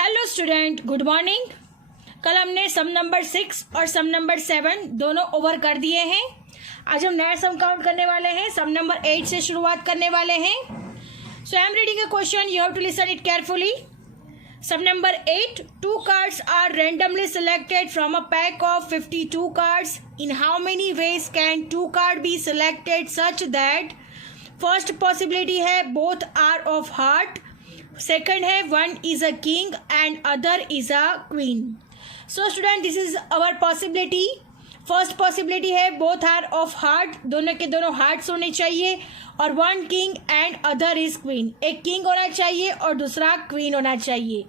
Hello student, good morning. कल हमने सम number 6 और सम नंबर 7 दोनों ओवर कर दिए हैं। आज हम नया सम काउंट करने वाले हैं। सम नंबर 8 से शुरुआत करने वाले हैं। So I am reading a question, you have to listen it carefully. Sum number 8, 2 cards are randomly selected from a pack of 52 cards. In how many ways can 2 cards be selected such that first possibility है both are of heart, second है one is a king and other is a queen. So student, this is our possibility. First possibility है both are of heart, दोनों के दोनों hearts होने चाहिए, और one king and other is queen, एक king होना चाहिए और दूसरा क्वीन होना चाहिए।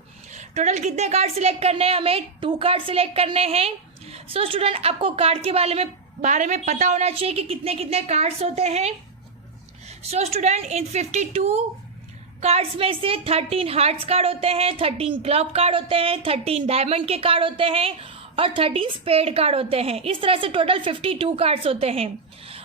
टोटल कितने कार्ड सिलेक्ट करने हैं? हमें 2 कार्ड सिलेक्ट करने हैं। सो स्टूडेंट, आपको कार्ड के बारे में पता होना चाहिए कि कितने कितने कार्ड्स होते हैं। सो स्टूडेंट, इन 52 कार्ड्स में से 13 हार्ट्स कार्ड होते हैं, 13 क्लब कार्ड होते हैं, 13 डायमंड के कार्ड होते हैं और 13 स्पेड कार्ड होते हैं। इस तरह से टोटल 52 कार्ड्स होते हैं।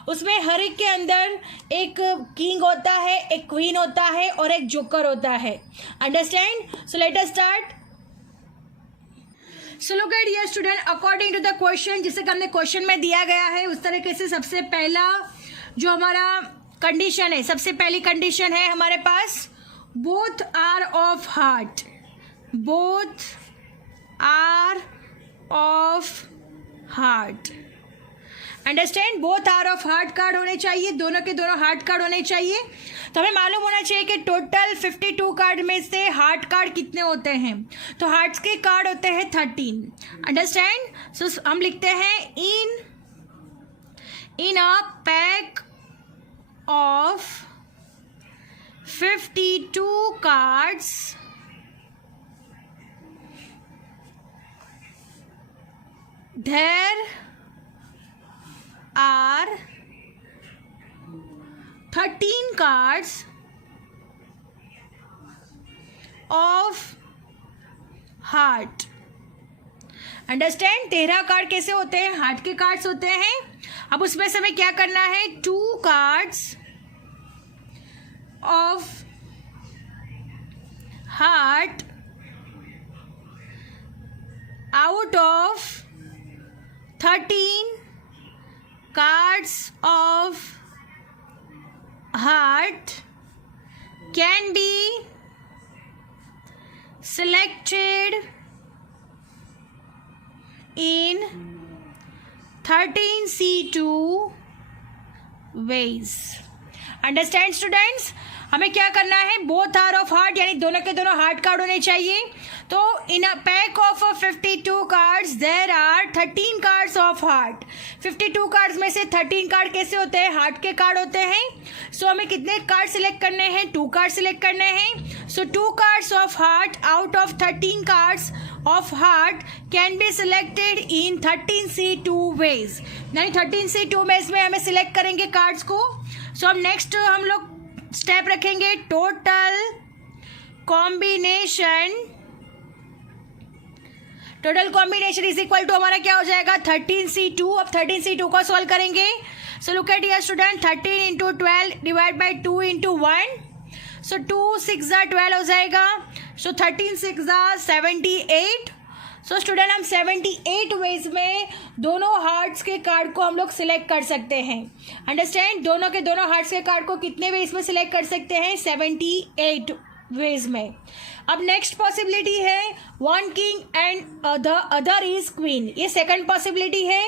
उसमें हर एक के अंदर एक किंग होता है, एक क्वीन होता है और एक जोकर होता है। Understand? So let us start. So look at here student, according to the question, जिसे कि हमने क्वेश्चन में दिया गया है उस तरीके से सबसे पहला जो हमारा कंडीशन है, सबसे पहली कंडीशन है हमारे पास both are of heart, both are of heart. Understand? Both are of heart card होने चाहिए, दोनों के दोनों हार्ट कार्ड होने चाहिए। तो हमें मालूम होना चाहिए कि टोटल 52 कार्ड में से हार्ट कार्ड कितने होते हैं। तो हार्ट्स के कार्ड होते हैं 13। अंडरस्टैंड? सो हम लिखते हैं in a pack of 52 cards there are 13 cards of heart. Understand? 13 card कैसे होते हैं? हार्ट के कार्ड्स होते हैं। अब उसमें से हमें क्या करना है? 2 cards of heart out of 13 cards of heart can be selected in 13C2 ways. Understand students? हमें क्या करना है? बोथ आर ऑफ हार्ट, यानी दोनों के दोनों हार्ट कार्ड होने चाहिए। तो in a pack of 52 cards there are 13 cards of heart. 52 cards में से 13 कार्ड कैसे होते हैं? हार्ट के कार्ड होते हैं। सो हमें कितने कार्ड सिलेक्ट करने हैं? 2 कार्ड सिलेक्ट करने हैं। So 2 cards of heart out of 13 cards of heart can be selected in 13C2 ways, यानी 13C2 वेज में हमें सिलेक्ट करेंगे कार्ड्स को। सो अब नेक्स्ट हम लोग स्टेप रखेंगे, total combination. Total combination is equal to हमारा क्या हो जाएगा? 13C2। अब 13C2 को सॉल्व करेंगे। So look at here student, 13 into 12 divide by 2 into 1। सो 2 6 12 हो जाएगा। सो 13 6 78। सो स्टूडेंट, हम 78 वेज में दोनों हार्ट्स के कार्ड को हम लोग सिलेक्ट कर सकते हैं। अंडरस्टैंड? दोनों के दोनों हार्ट्स के कार्ड को कितने वेज में सिलेक्ट कर सकते हैं? 78 वेज में। अब नेक्स्ट पॉसिबिलिटी है one king and other is queen, ये सेकंड पॉसिबिलिटी है।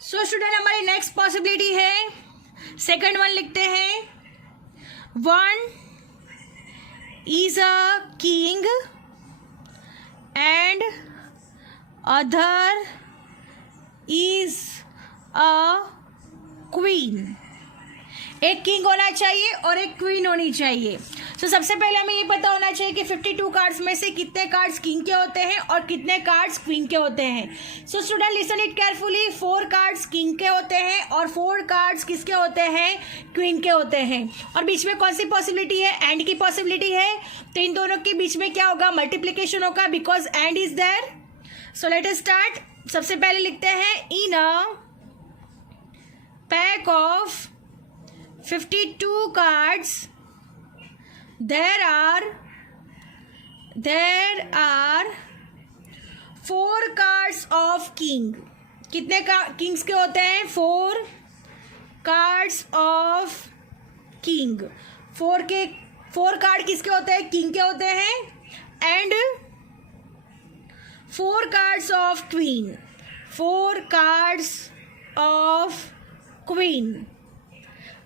सो स्टूडेंट, हमारी नेक्स्ट पॉसिबिलिटी है, सेकंड वन लिखते हैं, one is a king and other is a queen। एक किंग होना चाहिए और एक क्वीन होनी चाहिए। तो सबसे पहले हमें ये पता होना चाहिए कि 52 कार्ड्स में से कितने कार्ड्स किंग के होते हैं और कितने कार्ड्स क्वीन के होते हैं। So student, listen it carefully, 4 cards king के होते हैं और 4 कार्ड्स किसके होते हैं? क्वीन के होते हैं। और बीच में कौन सी पॉसिबिलिटी है? एंड की पॉसिबिलिटी है। तो इन दोनों के बीच में क्या होगा? मल्टीप्लीकेशन होगा, because and is there. So let us start. सबसे पहले लिखते हैं in a pack of 52 cards there are there are 4 cards of king. कितने किंग्स के होते हैं? 4 कार्ड्स ऑफ किंग। 4 कार्ड किसके होते हैं? किंग के होते हैं। And 4 cards of queen. 4 cards of queen.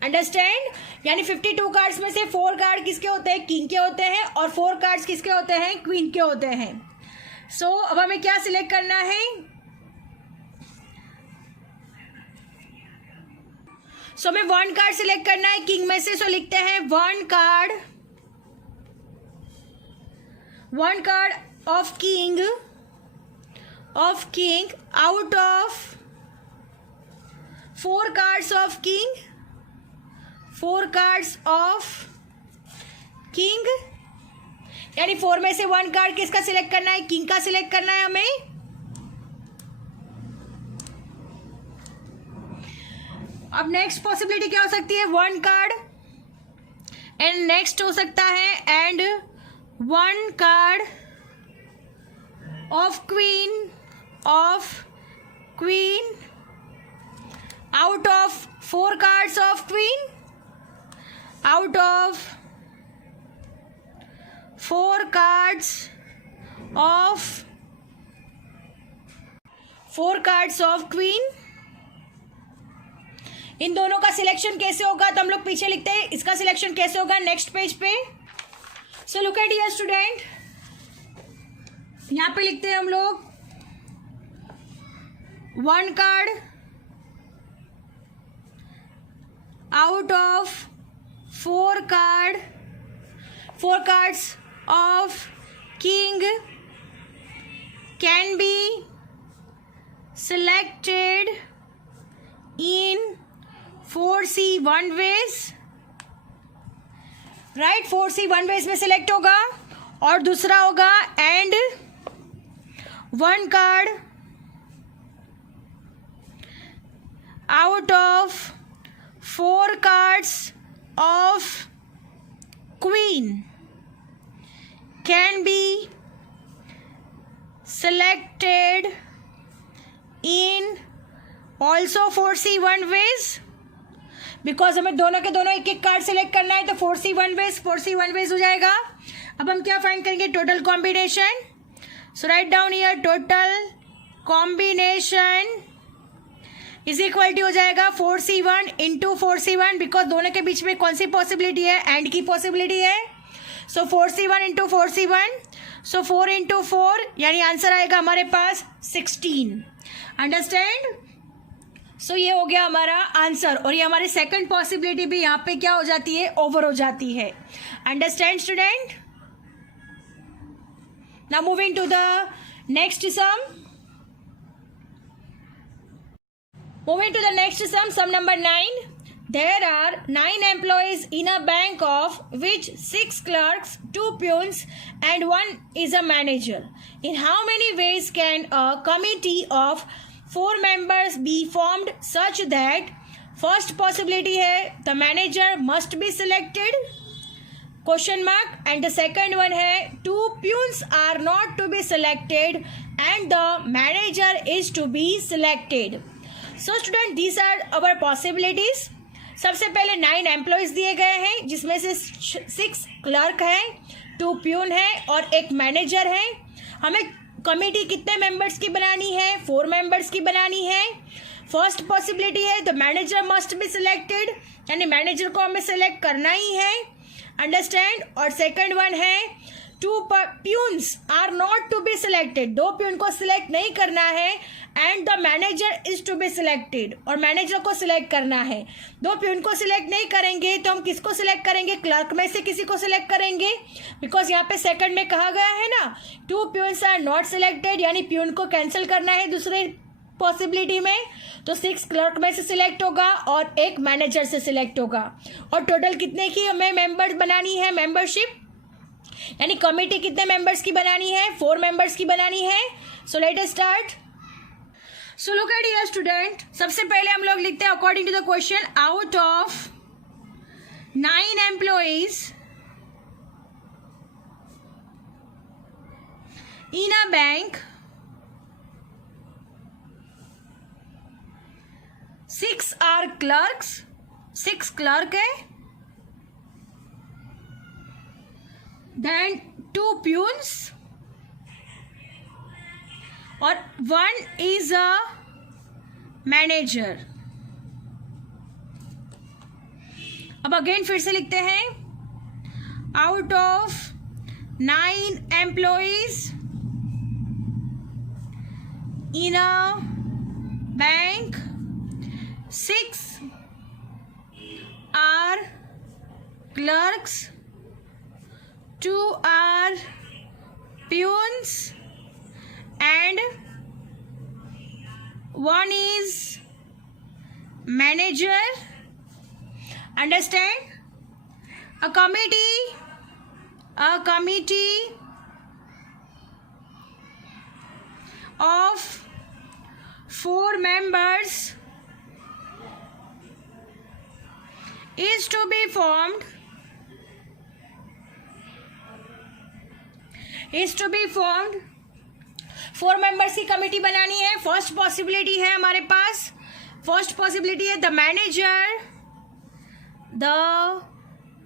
Understand? यानी 52 कार्ड्स में से 4 कार्ड किसके होते हैं? किंग के होते हैं। और 4 कार्ड्स किसके होते हैं? क्वीन के होते हैं। सो अब हमें क्या सिलेक्ट करना है? सो हमें 1 कार्ड सिलेक्ट करना है किंग में से। सो लिखते हैं 1 card of king out of 4 cards of king. 4 cards of king यानी 4 में से 1 कार्ड किसका सिलेक्ट करना है? किंग का सिलेक्ट करना है हमें। अब नेक्स्ट पॉसिबिलिटी क्या हो सकती है? 1 कार्ड एंड नेक्स्ट हो सकता है and 1 card of queen out of 4 cards of queen. Out of 4 cards of queen. इन दोनों का सिलेक्शन कैसे होगा? तो हम लोग पीछे लिखते हैं इसका सिलेक्शन कैसे होगा नेक्स्ट पेज पे। सो लुक एट हियर स्टूडेंट, यहां पे लिखते हैं हम लोग 1 card out of 4 cards of king can be selected in 4C1 ways, right? 4C1 ways में सिलेक्ट होगा। और दूसरा होगा and 1 card out of 4 cards of queen can be selected in also 4C1 ways, because हमें दोनों के दोनों एक एक कार्ड सेलेक्ट करना है तो 4C1 ways हो जाएगा। अब हम क्या फाइंड करेंगे? Total combination. So write down here total combination is equal to हो जाएगा 4C1 इंटू 4C1, बिकॉज दोनों के बीच में कौन सी पॉसिबिलिटी है? एंड की पॉसिबिलिटी है। सो 4C1 इंटू 4C1, सो 4 इंटू 4 यानी आंसर आएगा हमारे पास 16। अंडरस्टैंड? सो ये हो गया हमारा आंसर। और ये हमारी सेकंड पॉसिबिलिटी भी यहाँ पे क्या हो जाती है? ओवर हो जाती है। Understand student? Now moving to the next sum. Moving to the next sum number 9. There are 9 employees in a bank of which 6 clerks, 2 peons and 1 is a manager. In how many ways can a committee of 4 members be formed such that first possibility है the manager must be selected question mark, and the second one है 2 peons are not to be selected and the manager is to be selected. So student these are our possibilities. सबसे पहले 9 employees दिए गए हैं जिसमें से 6 clerk हैं, 2 peon है और 1 मैनेजर है। हमें कमेटी कितने मेंबर्स की बनानी है? 4 मेंबर्स की बनानी है। फर्स्ट पॉसिबिलिटी है the manager must be selected, यानी मैनेजर को हमें सेलेक्ट करना ही है। अंडरस्टैंड? और सेकंड वन है 2 peons are not to be selected, 2 peon को सिलेक्ट नहीं करना है। And the manager is to be selected, और मैनेजर को सिलेक्ट करना है। 2 प्यून को सिलेक्ट नहीं करेंगे तो हम किसको सिलेक्ट करेंगे? क्लर्क में से किसी को सिलेक्ट करेंगे, बिकॉज यहाँ पे सेकंड में कहा गया है ना 2 प्यून्स आर नॉट सिलेक्टेड, यानी प्यून को कैंसिल करना है दूसरे पॉसिबिलिटी में। तो 6 क्लर्क में से सिलेक्ट होगा और 1 मैनेजर से सिलेक्ट होगा। और टोटल कितने की हमें मेंबर्स बनानी है? मेंबरशिप, यानी कमेटी कितने मेंबर्स की बनानी है? 4 मेंबर्स की बनानी है। So let us start. So look at here student, सबसे पहले हम लोग लिखते हैं according to the question out of 9 employees in a bank 6 are clerks, 6 clerk है, देन 2 प्यून्स और 1 इज अ मैनेजर। अब अगेन फिर से लिखते हैं, out of 9 employees in a bank 6 are clerks, 2 are peons and 1 is manager. Understand? A committee of 4 members is to be formed, 4 members की committee बनानी है। फर्स्ट पॉसिबिलिटी है हमारे पास, फर्स्ट पॉसिबिलिटी है the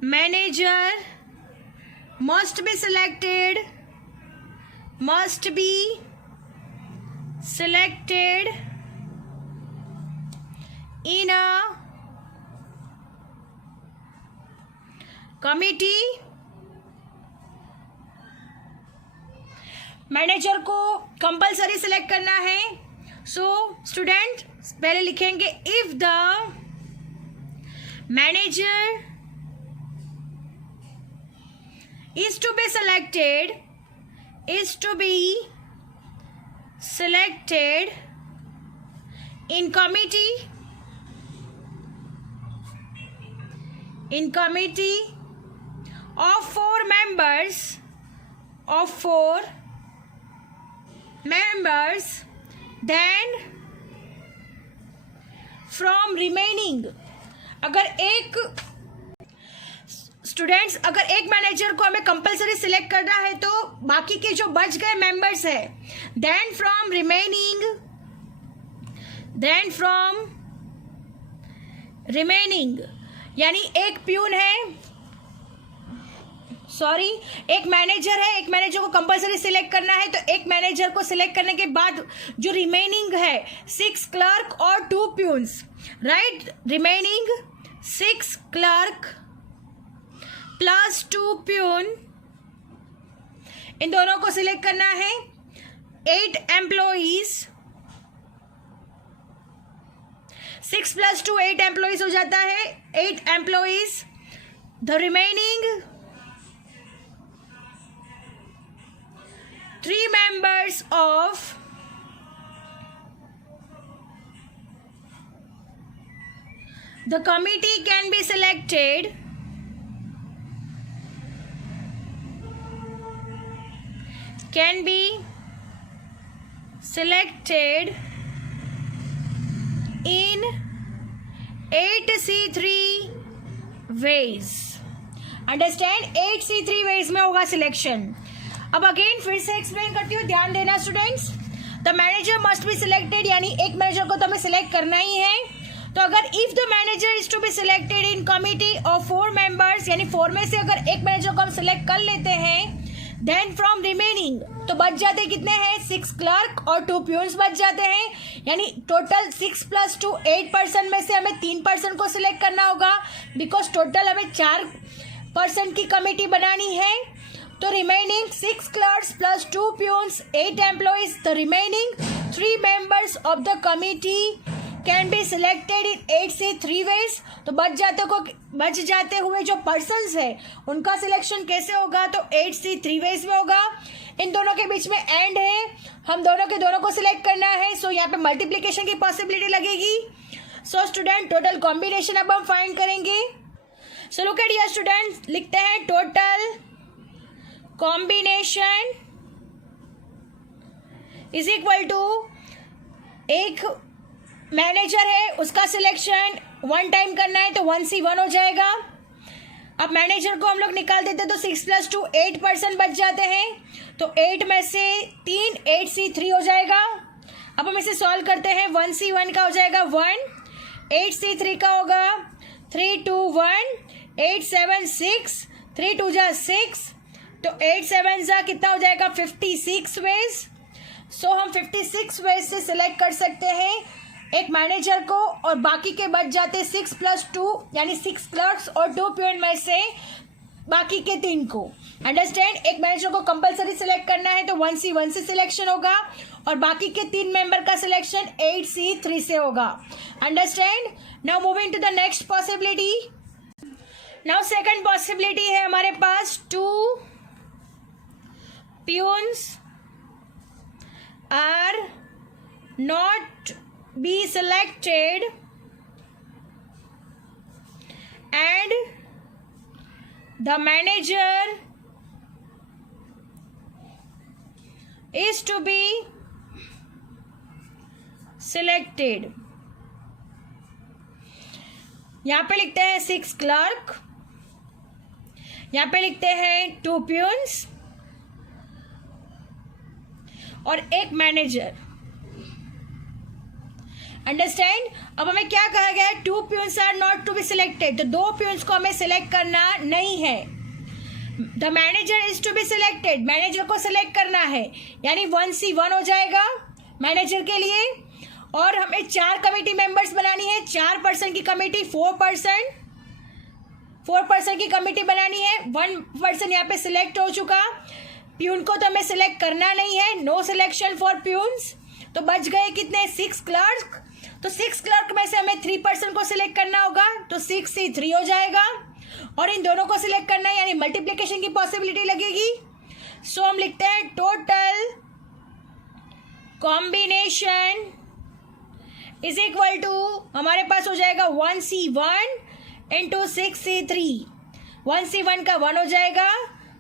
manager must be selected in a committee. Manager को compulsory select करना है। सो स्टूडेंट पहले लिखेंगे, if the manager is to be selected in committee of 4 members, then from remaining, अगर एक स्टूडेंट्स अगर एक मैनेजर को हमें कंपलसरी सिलेक्ट करना है तो बाकी के जो बच गए मेंबर्स है, then from remaining यानी एक प्यून है, सॉरी एक मैनेजर है, एक मैनेजर को कंपलसरी सिलेक्ट करना है तो एक मैनेजर को सिलेक्ट करने के बाद जो रिमेनिंग है 6 क्लर्क और 2 peons, right, remaining 6 clerk plus 2 peon, इन दोनों को सिलेक्ट करना है। 8 एम्प्लॉइज, 6 + 2 8 एम्प्लॉइज हो जाता है, 8 employees, the remaining 3 members of the committee can be selected in 8C3 ways. Understand? 8C3 ways में होगा सिलेक्शन। अब अगेन फिर से एक्सप्लेन करती हूँ, ध्यान देना students. The manager must be selected यानी एक मैनेजर को तो हमें सिलेक्ट करना ही है। तो अगर if the manager is to be selected in committee of 4 members यानी 4 में से अगर एक मैनेजर को हम सिलेक्ट कर लेते हैं, देन फ्रॉम रिमेनिंग तो बच जाते कितने हैं, 6 क्लर्क और 2 प्यून्स बच जाते हैं, यानी टोटल 6 + 2 8 पर्सन में से हमें 3 पर्सन को सिलेक्ट करना होगा, बिकॉज टोटल हमें 4 पर्सन की कमिटी बनानी है। तो remaining 6 clerks plus 2 peons 8 employees, the remaining 3 members of the committee can be selected in 8C3 ways. तो बच जाते हुए जो पर्सन्स है उनका सिलेक्शन कैसे होगा, तो 8C3 वेज में होगा। इन दोनों के बीच में एंड है, हम दोनों के दोनों को सिलेक्ट करना है, सो यहाँ पे मल्टीप्लीकेशन की पॉसिबिलिटी लगेगी। सो स्टूडेंट टोटल कॉम्बिनेशन अब हम फाइंड करेंगे। So look at here student, लिखते हैं total combination is equal to, एक मैनेजर है उसका सिलेक्शन 1 टाइम करना है तो 1C1 हो जाएगा, अब मैनेजर को हम लोग निकाल देते हैं तो 6 + 2 8% बच जाते हैं। तो 8 में से 3 8C3 हो जाएगा। अब हम इसे सॉल्व करते हैं। 1C1 का हो जाएगा 1, 8C3 का होगा 3 2 1, 8 7 6, 3 2 जा 6, तो 8 7 जा कितना हो जाएगा 56 वेज। सो हम 56 वेज से सिलेक्ट कर सकते हैं एक मैनेजर को, और बाकी के बच जाते 6 + 2 यानी 6 क्लर्क्स और 2 प्यून में से बाकी के 3 को। अंडरस्टैंड? एक मैनेजर को कंपलसरी सिलेक्ट करना है तो 1C1 से सिलेक्शन होगा और बाकी के 3 मेंबर का सिलेक्शन 8C3 से होगा। Understand? Now moving to the next possibility. Now second possibility है हमारे पास 2 peons are not be selected and the manager is to be selected। यहां पे लिखते हैं 6 क्लर्क, यहां पे लिखते हैं 2 प्यून्स और एक मैनेजर। अंडरस्टैंड? अब हमें क्या कहा गया है? 2 peons are not to be selected, तो 2 प्यून्स को हमें सिलेक्ट करना नहीं है। The manager is to be selected, manager को सिलेक्ट करना है, यानी 1C1 हो जाएगा मैनेजर के लिए। और हमें 4 कमेटी मेंबर्स बनानी है, 4 पर्सन की कमेटी, 4 पर्सन की कमेटी बनानी है। 1 पर्सन यहाँ पे सिलेक्ट हो चुका, प्यून को तो हमें सिलेक्ट करना नहीं है, नो सिलेक्शन फॉर प्यून्स। तो बच गए कितने? 6 क्लर्क। तो 6 क्लर्क में से हमें 3 पर्सन को सिलेक्ट करना होगा, तो 6C3 हो जाएगा। और इन दोनों को सिलेक्ट करना है यानी मल्टीप्लिकेशन की पॉसिबिलिटी लगेगी। सो हम लिखते हैं total combination is equal to, हमारे पास हो जाएगा 1C1 इंटू 6C3। 1C1 का 1 हो जाएगा,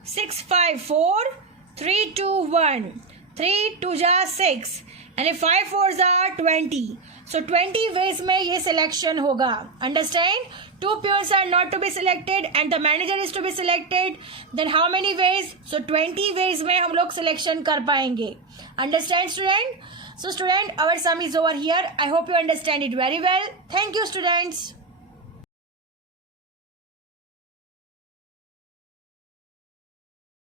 6 5 4 3 2 1, 3 2 जा 6 यानी 5 4 जा 20। सो 20 वेज में ये सिलेक्शन होगा। Understand? 2 peons are not to be selected and the manager is to be selected, then how many ways? So 20 ways में हम लोग सिलेक्शन कर पाएंगे। Understand student? So student, our sum is over here. I hope you understand it very well. Thank you students.